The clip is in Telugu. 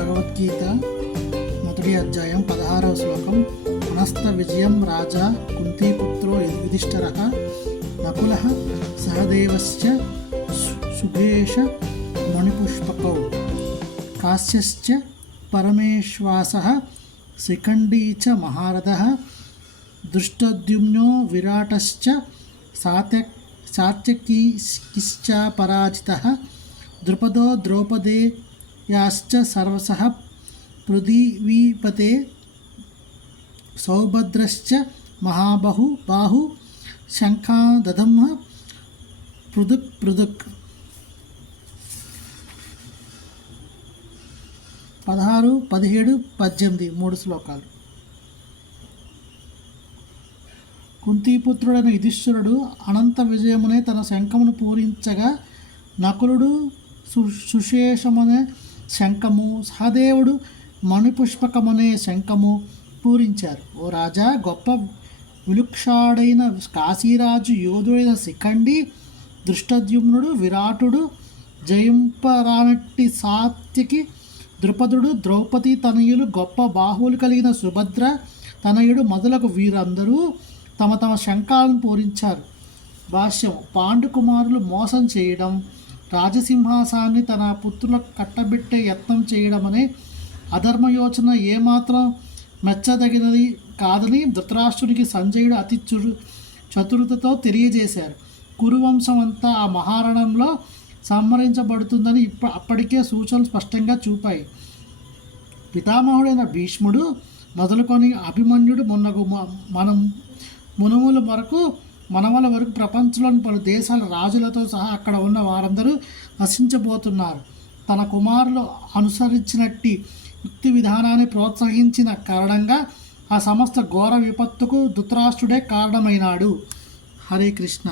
భగవద్గీత మొదటి అధ్యాయం పదహారవ శ్లోకం. పునస్త విజయం రాజా కుంతీపుత్రో యుధిష్ఠర నకుల సహదేవశ్చ సుభేష సుఘేష మణిపుష్పకౌ కాశ్యశ్చ పరమేశ్వాస శిఖండీ చ మహారథ దృష్టద్యుమ్నో విరాటశ్చ సాత్య సాత్యకీశ్చ పరాజిత ద్రుపదో యాశ్చ సర్వసహ పృథివీపతే సౌభద్రశ్చ మహాబహు బాహు శంఖాదధమ్మ పృథుక్ పృథుక్ పదహారు పదిహేడు పద్దెనిమిది మూడు శ్లోకాలు కుంతీపుత్రుడైన యుధిష్ఠురుడు అనంత విజయమునే తన శంఖమును పూరించగా నకులుడు సు సుశేషమనే శంఖము సహదేవుడు మణిపుష్పకమనే శంఖము పూరించారు. ఓ రాజా గొప్ప విలుక్షాడైన కాశీరాజు యోధుడైన శిఖండి దృష్టద్యుమ్నుడు విరాటుడు జయింపరానట్టి సాత్యకి ద్రుపదుడు ద్రౌపది తనయులు గొప్ప బాహువులు కలిగిన సుభద్ర తనయుడు మొదలగు వీరందరూ తమ తమ శంఖాలను పూరించారు. భాష్యం పాండు కుమారులు మోసం చేయడం రాజసింహాసాన్ని తన పుత్రులకు కట్టబెట్టే యత్నం చేయడమనే అధర్మయోచన ఏమాత్రం మెచ్చదగినది కాదని ధృతరాష్ట్రునికి సంజయుడు అతి చురు చతురతతో తెలియజేశారు. కురువంశం అంతా ఆ మహారణంలో సంహరించబడుతుందని ఇప్ప అప్పటికే సూచనలు స్పష్టంగా చూపాయి. పితామహుడైన భీష్ముడు మొదలుకొని అభిమన్యుడు మొన్నగు మనం మునుముల వరకు మనవల వరకు ప్రపంచంలోని పలు దేశాల రాజులతో సహా అక్కడ ఉన్న వారందరూ నశించబోతున్నారు. తన కుమారులు అనుసరించినట్టి యుక్తి విధానాన్ని ప్రోత్సహించిన కారణంగా ఆ సమస్త ఘోర విపత్తుకు ధృతరాష్ట్రుడే కారణమైనాడు. హరే కృష్ణ.